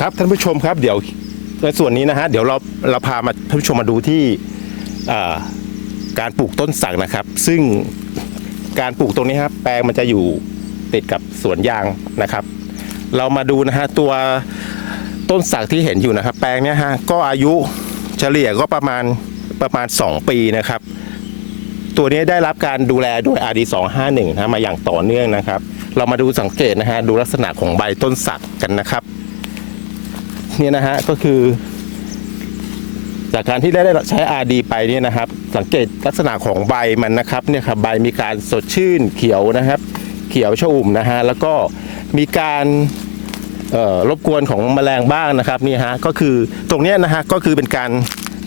ครับท่านผู้ชมครับเดี๋ยวในส่วนนี้นะฮะเดี๋ยวเราเราพามาท่านผู้ชมมาดูที่การปลูกต้นสักนะครับ ซึ่งการปลูกตรงนี้ครับแปลงมันจะอยู่ติดกับสวนยางนะครับ เรามาดูนะฮะตัวต้นสักที่เห็นอยู่นะครับ แปลงเนี้ยฮะก็อายุเฉลี่ยก็ประมาณประมาณ 2 ปีนะครับ ตัวนี้ได้รับการดูแลด้วย RD 251 นะมาอย่างต่อเนื่องนะครับ เรามาดูสังเกตนะฮะดูลักษณะของใบต้นสักกันนะครับ เนี่ยนะฮะก็คือ จากการที่ได้ได้ใช้ RD ไปเนี่ยนะครับ สังเกตลักษณะของใบมันนะครับเนี่ยครับใบมีการสดชื่นเขียวนะครับ เขียวชอุ่มนะฮะแล้วก็มีการรบกวนของแมลงบ้างนะครับนี่ฮะก็คือตรงนี้นะฮะก็คือเป็นการ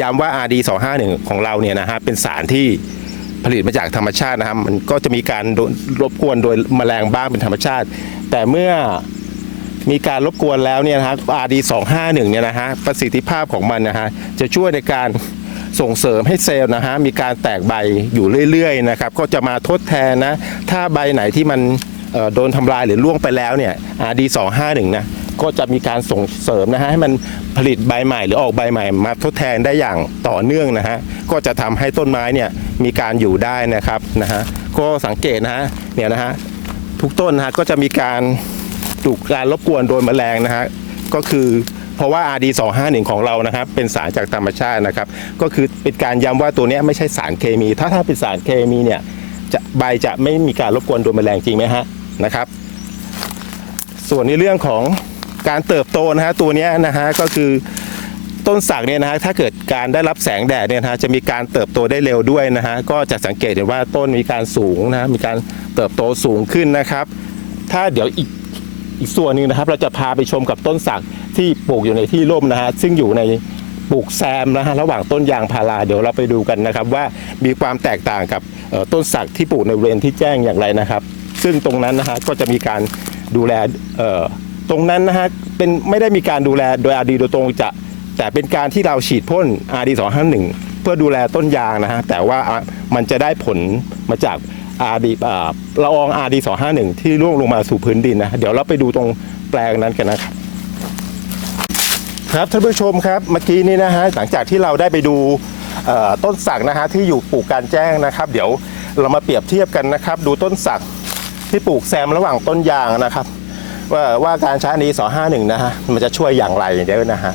ย้ำว่า RD 251ของเราเนี่ยนะฮะเป็นสารที่ผลิตมาจากธรรมชาตินะครับ มันก็จะมีการรบกวนโดยแมลงบ้างเป็นธรรมชาติ แต่เมื่อ มีการรบกวนแล้วเนี่ยนะครับ RD 251เนี่ยนะฮะประสิทธิภาพของมันนะฮะจะช่วยในการส่งเสริมให้เซลล์นะฮะมีการแตกใบอยู่เรื่อยๆนะครับก็จะมาทดแทนนะถ้าใบไหนที่มันโดนทำลายหรือล่วงไปแล้วเนี่ย RD 251นะก็จะมีการส่งเสริมนะฮะให้มันผลิตใบใหม่หรือออกใบใหม่มาทดแทนได้อย่างต่อเนื่องนะฮะก็จะทำให้ต้นไม้เนี่ยมีการอยู่ได้นะครับนะฮะก็สังเกตนะฮะเนี่ยนะฮะทุกต้นนะฮะก็จะมีการ ถูกการรบกวนโดยแมลงนะฮะก็คือเพราะว่า RD 251 ของเรานะครับ เป็นสารจากธรรมชาตินะครับ ก็คือเป็นการย้ำว่าตัวนี้ไม่ใช่สารเคมี ถ้าถ้าเป็นสารเคมีเนี่ยจะใบจะไม่มีการรบกวนโดยแมลงจริงไหมฮะนะครับ ส่วนในเรื่องของการเติบโตนะฮะตัวนี้นะฮะก็คือต้นสักเนี่ยนะฮะถ้าเกิดการได้รับแสงแดดเนี่ยนะฮะจะมีการเติบโตได้เร็วด้วยนะฮะก็จะสังเกตเห็นว่าต้นมีการสูงนะฮะมีการเติบโตสูงขึ้นนะครับ ถ้าเดี๋ยวอีก อีกส่วนหนึ่งนะครับ เราจะพาไปชมกับต้นสักที่ปลูกอยู่ในที่ร่มนะฮะซึ่งอยู่ในปลูกแซมนะฮะระหว่างต้นยางพาราเดี๋ยวเราไปดูกันนะครับ ว่ามีความแตกต่างกับต้นสักที่ปลูกในบริเวณที่แจ้งอย่างไรนะครับ ซึ่งตรงนั้นนะฮะก็จะมีการดูแลตรงนั้นนะฮะเป็นไม่ได้มีการดูแลโดยอาดีโดยตรงจะแต่เป็นการที่เราฉีดพ่น RD 251 เพื่อดูแลต้นยางนะฮะแต่ว่ามันจะได้ผลมาจาก อ่าละออง RD 251ที่ร่วงลงมาสู่พื้นดินนะ เดี๋ยวเราไปดูตรงแปลงนั้นกันนะครับ ครับท่านผู้ชมครับเมื่อกี้นี้นะฮะหลังจากที่เราได้ไปดูต้นสักนะฮะที่อยู่ปลูกการแจ้งนะครับ เดี๋ยวเรามาเปรียบเทียบกันนะครับ ดูต้นสักที่ปลูกแซมระหว่างต้นยางนะครับ ว่าว่าการใช้อันนี้251นะฮะมันจะช่วยอย่างไรเดี๋ยวนะฮะ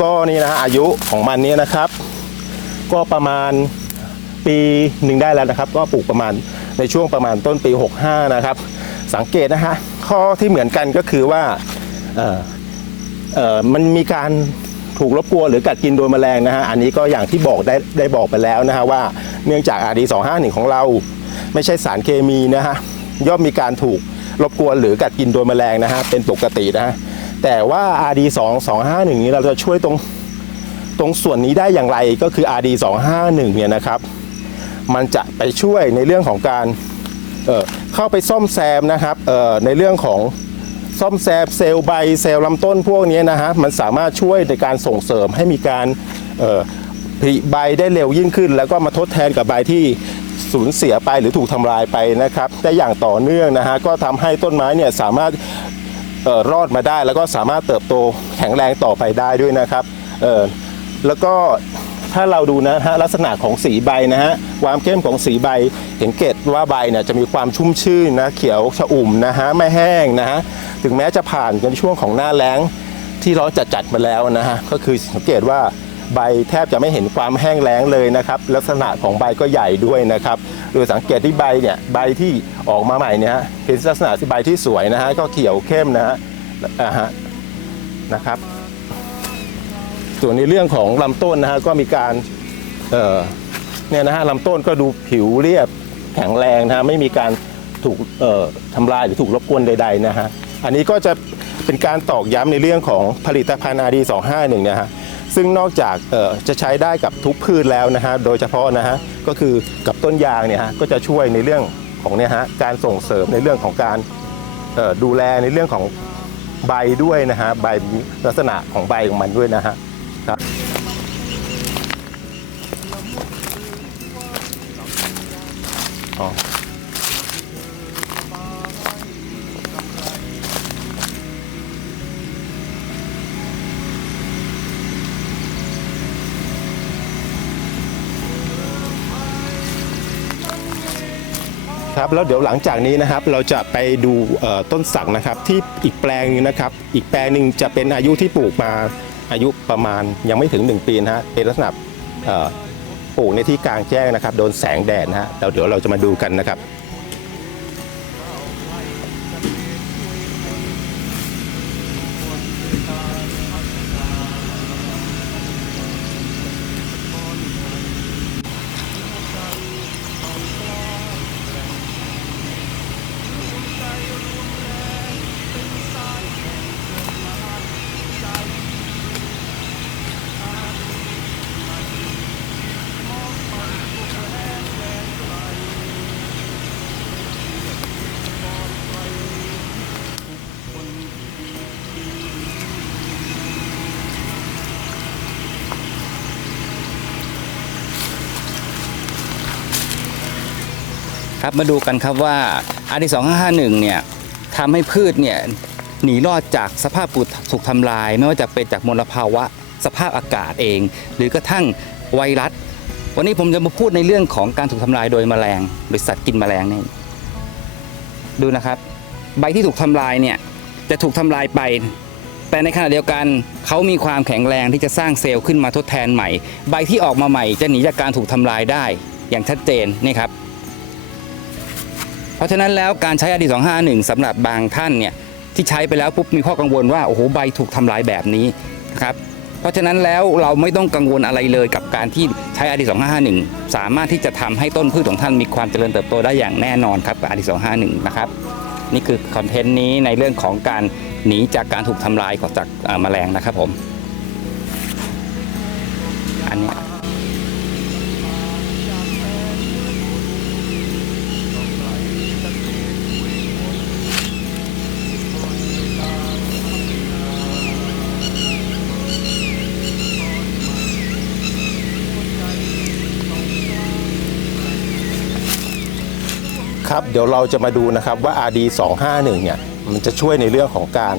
ก็นี่นะฮะอายุของมันเนี่ยนะครับ ก็ประมาณปีหนึ่งได้แล้วนะครับ ก็ปลูกประมาณ ในช่วงประมาณต้นปี 65 นะครับ สังเกตนะฮะข้อที่เหมือนกันก็คือว่าเออเออมันมีการถูกรบกวนหรือกัดกินโดยแมลงนะฮะอันนี้ก็อย่างที่บอกได้ได้บอกไปแล้วนะฮะว่าเนื่องจาก RD 251 ของเรา ไม่ใช่สารเคมีนะฮะย่อมมีการถูกรบกวนหรือกัดกินโดยแมลงนะฮะเป็นปกตินะฮะแต่ว่า RD 2 251 นี้เราจะช่วยตรงตรงส่วนนี้ได้อย่างไรก็คือ RD 251 เนี่ยนะครับ มันจะไปช่วยในเรื่องของการเเข้าไปซ่อมแซมนะครับในเรื่องของซ่อมแซมเซลล์ใบเซลล์ลำต้นพวกนี้นะฮะมันสามารถช่วยในการส่งเสริมให้มีการผลิใบได้เร็วยิ่งขึ้น แล้วก็มาทดแทนกับใบที่สูญเสียไปหรือถูกทำลายไปนะครับได้อย่างต่อเนื่องนะฮะก็ทำให้ต้นไม้เนี่ยสามารถออรอดมาได้ แล้วก็สามารถเติบโตแข็งแรงต่อไปได้ด้วยนะครับแล้วก็ ถ้าเราดูนะฮะลักษณะของสีใบนะฮะความเข้มของสีใบเห็นเกตว่าใบเนี่ยจะมีความชุ่มชื่นนะเขียวชอุ่มนะฮะไม่แห้งนะฮะถึงแม้จะผ่านในช่วงของหน้าแล้งที่ร้อนจัดๆมาแล้วนะฮะก็คือสังเกตว่าใบแทบจะไม่เห็นความแห้งแล้งเลยนะครับลักษณะของใบก็ใหญ่ด้วยนะครับโดยสังเกตที่ใบเนี่ยใบที่ออกมาใหม่เนี่ยฮะเห็นลักษณะที่ใบที่สวยนะฮะก็เขียวเข้มนะฮะนะครับ ส่วนในเรื่องของลำต้นนะฮะก็มีการเเนี่ยนะฮะลำต้นก็ดูผิวเรียบแข็งแรงนะฮะไม่มีการถูกทำลายหรือถูกรบกวนใดๆนะฮะอันนี้ก็จะเป็นการตอกย้ำในเรื่องของผลิตภัณฑ์ RD 251นะฮะซึ่งนอกจากจะใช้ได้กับทุกพืชแล้วนะฮะโดยเฉพาะนะฮะก็คือกับต้นยางเนี่ยฮะก็จะช่วยในเรื่องของเนี่ยฮะการส่งเสริมในเรื่องของการดูแลในเรื่องของใบด้วยนะฮะใบลักษณะของใบของมันด้วยนะฮะ ครับอ๋ครับแล้วเดี๋ยวหลังจากนี้นะครับเราจะไปดูต้นสักนะครับที่อีกแปลงนึงนะครับ อีกแปลงหนึ่งจะเป็นอายุที่ปลูกมา อายุประมาณยังไม่ถึง 1 ปีนะฮะเป็นลักษณะปลูกในที่กลางแจ้งนะครับ โดนแสงแดดนะฮะเราเดี๋ยวเราจะมาดูกันนะครับ ครับมาดูกันครับว่าอาดี2551เนี่ยทำให้พืชเนี่ยหนีรอดจากสภาพปูถูกทำลาย ไม่ว่าจะเป็นจากมลภาวะสภาพอากาศเอง หรือกระทั่งไวรัส วันนี้ผมจะมาพูดในเรื่องของการถูกทำลายโดยแมลงโดยสัตว์กินแมลงนี่ดูนะครับ ใบที่ถูกทำลายเนี่ยจะถูกทำลายไป แต่ในขณะเดียวกันเขามีความแข็งแรงที่จะสร้างเซลล์ขึ้นมาทดแทนใหม่ ใบที่ออกมาใหม่จะหนีจากการถูกทำลายได้อย่างชัดเจนนี่ครับ เพราะฉะนั้นแล้วการใช้อดี251สำหรับบางท่านเนี่ยที่ใช้ไปแล้วปุ๊บมีข้อกังวลว่าโอ้โหใบถูกทำลายแบบนี้นะครับเพราะฉะนั้นแล้วเราไม่ต้องกังวลอะไรเลยกับการที่ใช้อดี251สามารถที่จะทำให้ต้นพืชของท่านมีความเจริญเติบโตได้อย่างแน่นอนครับกับอดี251 นะครับนี่คือคอนเทนต์นี้ในเรื่องของการหนีจากการถูกทำลายของจากแมลงนะครับผมอันนี้ ครับเดี๋ยวเราจะมาดูนะครับว่า RD 251เนี่ยมันจะช่วยในเรื่องของการ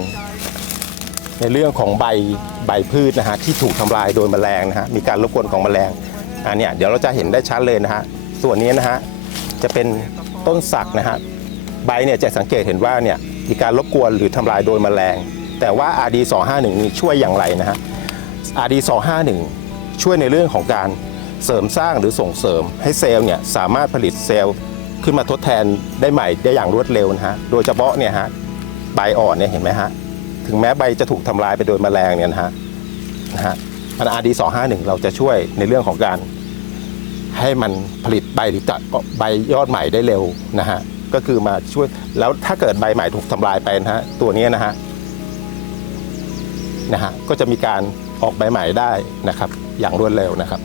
ในเรื่องของใบใบพืชนะฮะที่ถูกทำลายโดยแมลงนะฮะมีการรบกวนของแมลงอันเนี้ยเดี๋ยวเราจะเห็นได้ชัดเลยนะฮะส่วนนี้นะฮะจะเป็นต้นสักนะฮะใบเนี่ยจะสังเกตเห็นว่าเนี่ยมีการรบกวนหรือทำลายโดยแมลง แต่ว่า RD 251นี่ช่วยอย่างไรนะฮะ RD 251ช่วยในเรื่องของการเสริมสร้างหรือส่งเสริมให้เซลล์เนี่ยสามารถผลิตเซลล์ ขึ้นมาทดแทนได้ใหม่ได้อย่างรวดเร็วนะฮะโดยเฉพาะเนี่ยฮะใบอ่อนเนี่ยเห็นไหมฮะถึงแม้ใบจะถูกทำลายไปโดยแมลงเนี่ยนะฮะนะฮะอัน RD 251เราจะช่วยในเรื่องของการให้มันผลิตใบหรือจะใบยอดใหม่ได้เร็วนะฮะก็คือมาช่วยแล้วถ้าเกิดใบใหม่ถูกทำลายไปนะฮะตัวนี้นะฮะนะฮะก็จะมีการออกใบใหม่ได้นะครับ อย่างรวดเร็วนะครับ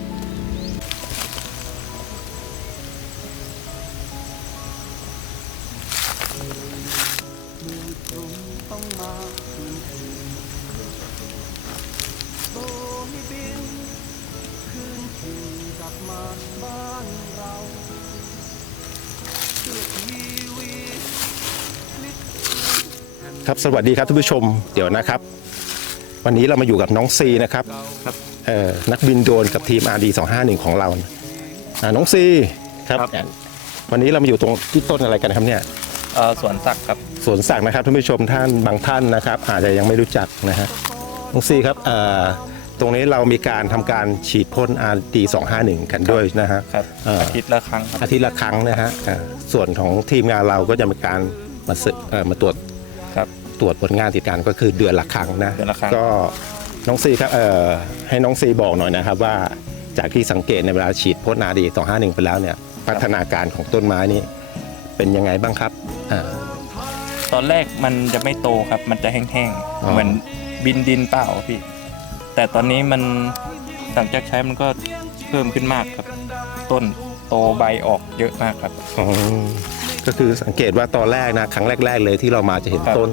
ครับสวัสดีครับท่านผู้ชมเดี๋ยวนะครับ วันนี้เรามาอยู่กับน้องซีนะครับเอ่อนักบินโดรนกับทีม RD 251 ของเราอ่าน้องซีครับ ครับ วันนี้เรามาอยู่ตรงที่ต้นอะไรกันครับเนี่ย เอ่อสวนสักดิ์ครับ สวนสักนะครับท่านผู้ชมท่านบางท่านนะครับ อาจจะยังไม่รู้จักนะฮะน้องซีครับเอ่อตรงนี้เรามีการทำการฉีดพ่น RD 251 กันด้วยนะฮะ ครับเอ่ออ อาทิตย์ละครั้งครับ อาทิตย์ละครั้งนะฮะอ่าส่วนของทีมงานเราก็จะมีการมาสึเอ่อมาตรวจ ครับตรวจผลงานติดการก็คือเดือนละครั้งนะเดือนละครั้ง ก็น้องซีครับเอ่อให้น้องซีบอกหน่อยนะครับว่าจากที่สังเกตในเวลาฉีดพ่นอาดี251 ไปแล้วเนี่ยพัฒนาการของต้นไม้นี่เป็นยังไงบ้างครับอ่า ตอนแรกมันจะไม่โตครับ มันจะแห้งอ๋อ ๆ เหมือนบินดินเปล่าพี่ แต่ตอนนี้มันหลังจากใช้มันก็เพิ่มขึ้นมากครับ ต้นโตใบออกเยอะมากครับ อ๋อ ก็คือสังเกตว่าตอนแรกนะครั้งแรก ๆ เลยที่เรามาจะเห็นครับ ต้น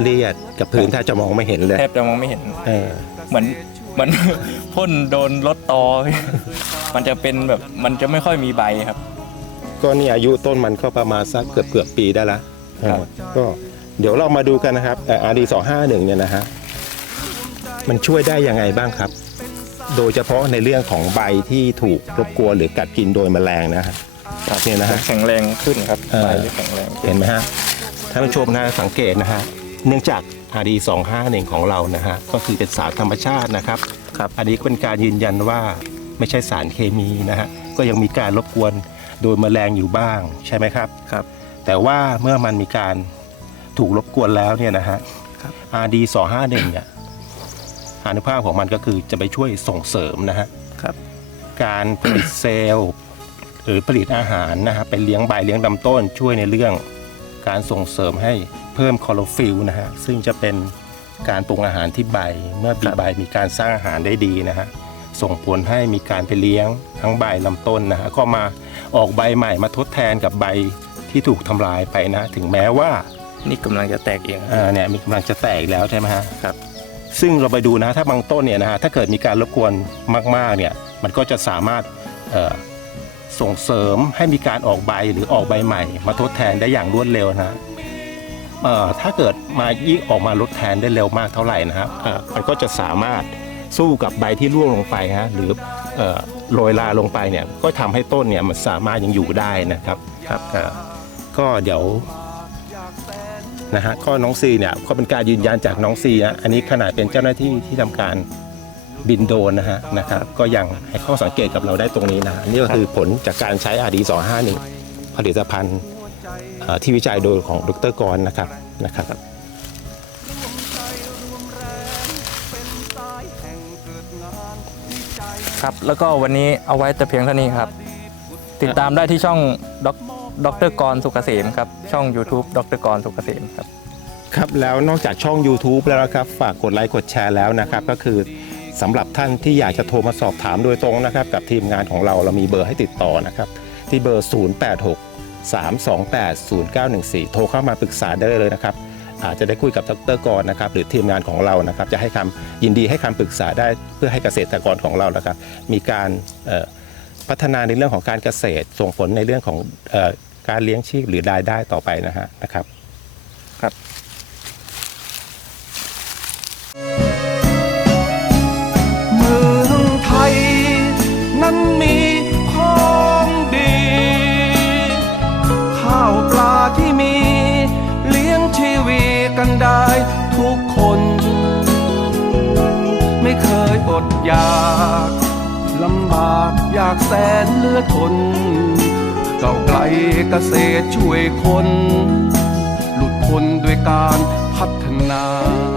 เลียดกับพื้นแทบจะมองไม่เห็นเลยแทบจะมองไม่เห็น เออเหมือนเหมือน พ่นโดนรถตอพี่มันจะเป็นแบบมันจะไม่ค่อยมีใบครับ ก็นี่อายุต้นมันก็ประมาณสักเกือบเกือบๆปีได้ละครับเออก็เดี๋ยวเรามาดูกันนะครับอาดี251เนี่ยนะฮะมันช่วยได้ยังไงบ้างครับ โดยเฉพาะในเรื่องของใบที่ถูกรบกวนหรือกัดกินโดยแมลงนะฮะ เนี่ยนะฮะ แข็งแรงขึ้นครับเออ ใบจะแข็งแรงขึ้นเห็นไหมฮะท่านผู้ชมนะสังเกตนะฮะเนื่องจาก RD 251ของเรานะฮะก็คือเป็นสารธรรมชาตินะครับครับ อันนี้ก็เป็นการยืนยันว่าไม่ใช่สารเคมีนะฮะก็ยังมีการรบกวนโดยแมลงอยู่บ้างใช่ไหมครับ ครับ แต่ว่าเมื่อมันมีการถูกรบกวนแล้วเนี่ยนะฮะ ครับ RD 251เนี่ยอานุภาพของมันก็คือจะไปช่วยส่งเสริมนะฮะ ครับ การผลิตเซลล์ หรือผลิตอาหารนะฮะเป็นเลี้ยงใบเลี้ยงลำต้น ช่วยในเรื่องการส่งเสริมให้เพิ่มคลอโรฟิลนะฮะซึ่งจะเป็นการปรุงอาหารที่ใบ เมื่อมีใบมีการสร้างอาหารได้ดีนะฮะส่งผลให้มีการไปเลี้ยงทั้งใบลำต้นนะฮะก็มาออกใบใหม่มาทดแทนกับใบที่ถูกทำลายไปนะ ถึงแม้ว่านี่กำลังจะแตกเองอ่าเนี่ยมีกำลังจะแตกแล้วใช่ไหมฮะครับซึ่งเราไปดูนะถ้าบางต้นเนี่ยนะฮะถ้าเกิดมีการรบกวนมากๆเนี่ยมันก็จะสามารถเอ่อ ส่งเสริมให้มีการออกใบหรือออกใบใหม่ มาทดแทนได้อย่างรวดเร็วนะเอ่อถ้าเกิดมายิ่งออกมาลดแทนได้เร็วมากเท่าไหร่นะครับเอ่อมันก็จะสามารถสู้กับใบที่ร่วงลงไปฮะหรือเอ่อโรยลาลงไปเนี่ยก็ทำให้ต้นเนี่ยมันสามารถยังอยู่ได้นะครับครับก็เดี๋ยวนะฮะก็น้องซีเนี่ยก็เป็นการยืนยันจากน้องซีนะอันนี้ขนาดเป็นเจ้าหน้าที่ที่ทำการ บินโดรนนะฮะนะครับก็ยังให้ข้อสังเกตกับเราได้ตรงนี้นะนี่ก็คือผลจากการใช้ RD 251 ผลิตภัณฑ์เอ่อที่วิจัยโดยของดรกรนะครับนะครับครับแล้วก็วันนี้เอาไว้แต่เพียงเท่านี้ครับ ติดตามได้ที่ช่องดดรกรสุกเกษมครับ ช่อง YouTube ดรกรสุกเกษมครับ ครับแล้วนอกจากช่อง YouTube แล้วนะครับ ฝากกดไลค์กดแชร์แล้วนะครับ ก็คือ สำหรับท่านที่อยากจะโทรมาสอบถามโดยตรงนะครับ กับทีมงานของเราเรามีเบอร์ให้ติดต่อนะครับ ที่เบอร์ 086 328 0914 โทรเข้ามาปรึกษาได้เลยนะครับ อาจจะได้คุยกับดรกรนะครับ หรือทีมงานของเรานะครับ จะให้คำยินดีให้คำปรึกษาได้เพื่อให้เกษตรกรของเรานะครับ มีการเอ่อพัฒนาในเรื่องของการเกษตร ส่งผลในเรื่องของเออการเลี้ยงชีพหรือรายได้ต่อไปนะฮะนะครับเยากลำบากอยากแสนเลือทนเก่าวไกลเกษตรช่วยคน หลุดพ้นด้วยการพัฒนา